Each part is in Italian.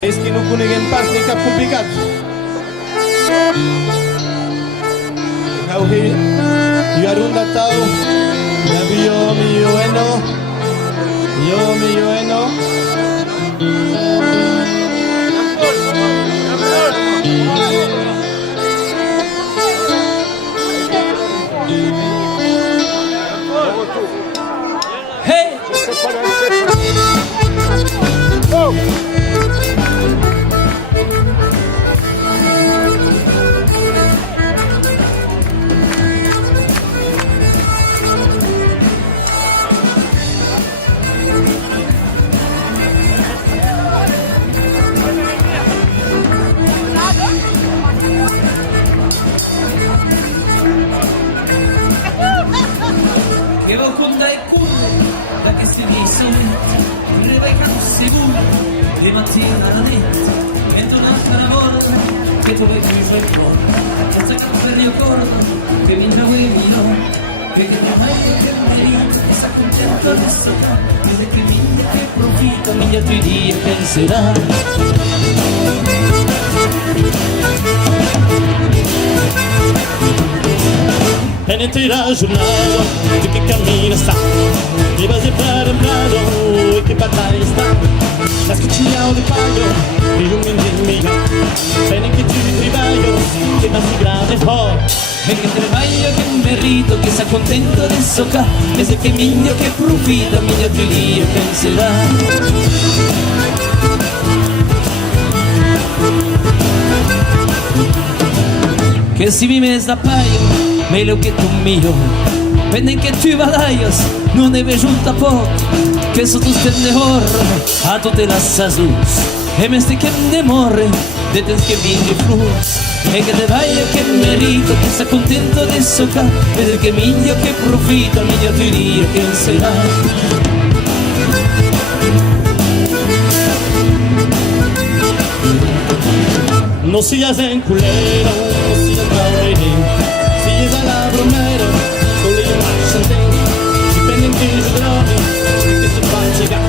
Eles que não kunigem pas ni kapubigat. Kauhi yarunda tau. Nabi yomi yoeno. Hey! Oh! Llevo con dai cuore da che si sono le vai seguro le mattine alla notte e durante la volta che tu vai chiuso il cuore senza capire io corro che mi trovi no che ti mai che mi che sta contento adesso che mi che profitto mi altri dia penserà. Penetrerà il giornale di che cammina sta, di base para brado e che battaglia sta. La scuccigliao di paio, di un mendimio, bene che ti ritrivaio, che ma si grave po'. E che trebaglio che merito, che sta contento adesso qua, e se che miglio che profita, miglio altri dia penserà. Que si mi mes da paio, meglio che tu mio, vende che tu vadaios, non ne vejo un tapo, che so tu stende horror, a tu te la sasus, e me ste che ne morre, de tens che vindi flus, e che te vaya che merito, che sta contento adesso qua, vede che miglio che profita, miglio tu dia che sarà. No seas en culero, no seas cabrero, si es a la bromero, con le immagini, si prenden che si drogi, che si fa llegar,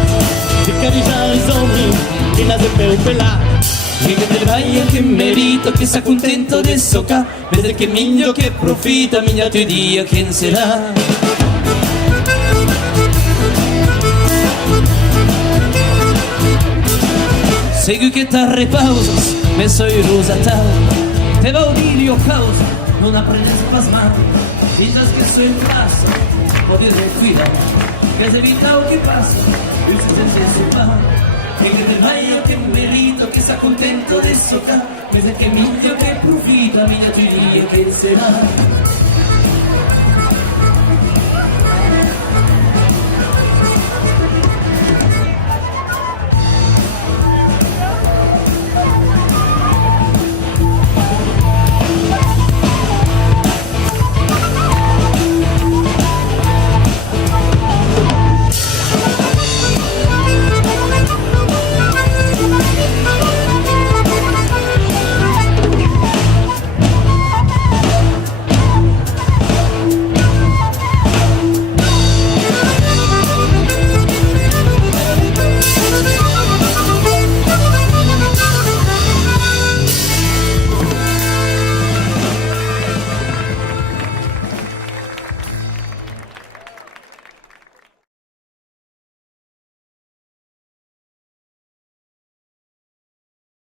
si caricia i sogni, che nace per pelare. E che te vaya che merito, che sta contento adesso qua, vede che miglio che profita, miglio tu dia che sarà. Segui che t'arre pausas, me soy rosatao, te va a unir yo causa, non aprendes spasmato, dices que soy el paso, poder cuidar, que se evita o que pasa, y se sepa, e che te vaya che merito, che sta contento adesso qua, que se che miglio che profita, miglio tu dia che sarà.